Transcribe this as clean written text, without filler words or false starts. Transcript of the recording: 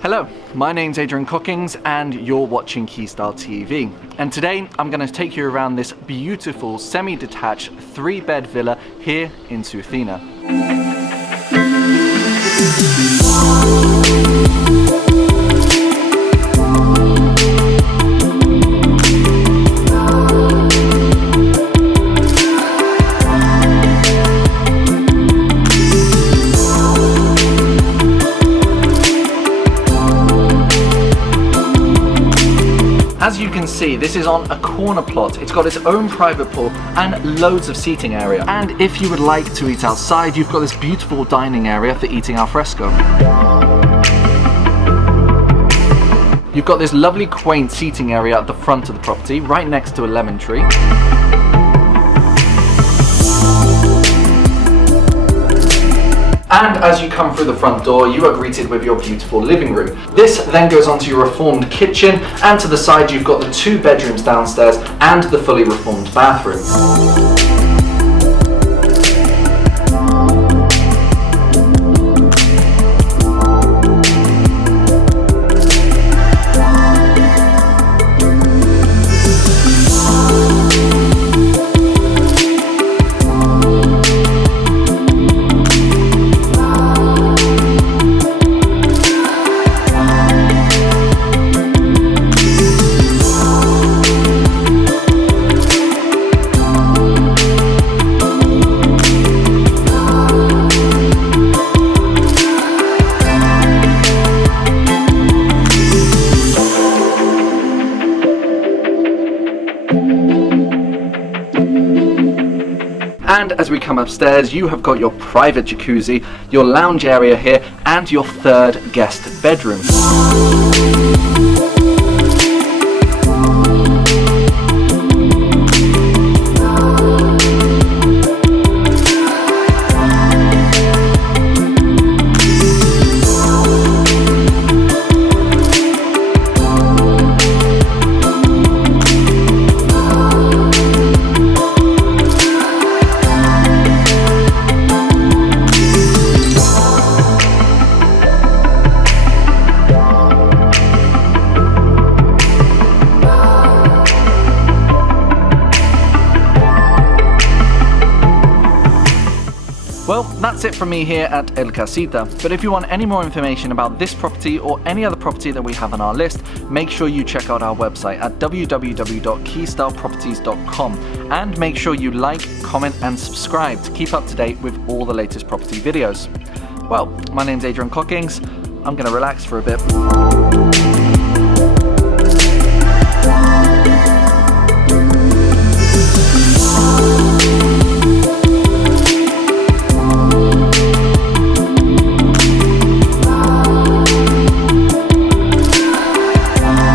Hello, my name's Adrian Cockings and you're watching Keystyle TV. And today I'm going to take you around this beautiful semi-detached 3-bed villa here in Sucina. As you can see, this is on a corner plot. It's got its own private pool and loads of seating area. And if you would like to eat outside, you've got this beautiful dining area for eating al fresco. You've got this lovely quaint seating area at the front of the property, right next to a lemon tree. And as you come through the front door, you are greeted with your beautiful living room. This then goes on to your reformed kitchen, and to the side you've got the 2 bedrooms downstairs and the fully reformed bathroom. And as we come upstairs, you have got your private jacuzzi, your lounge area here, and your 3rd guest bedroom. Well, that's it from me here at Casita, but if you want any more information about this property or any other property that we have on our list, make sure you check out our website at www.keystyleproperties.com and make sure you like, comment and subscribe to keep up to date with all the latest property videos. Well, my name's Adrian Cockings. I'm going to relax for a bit.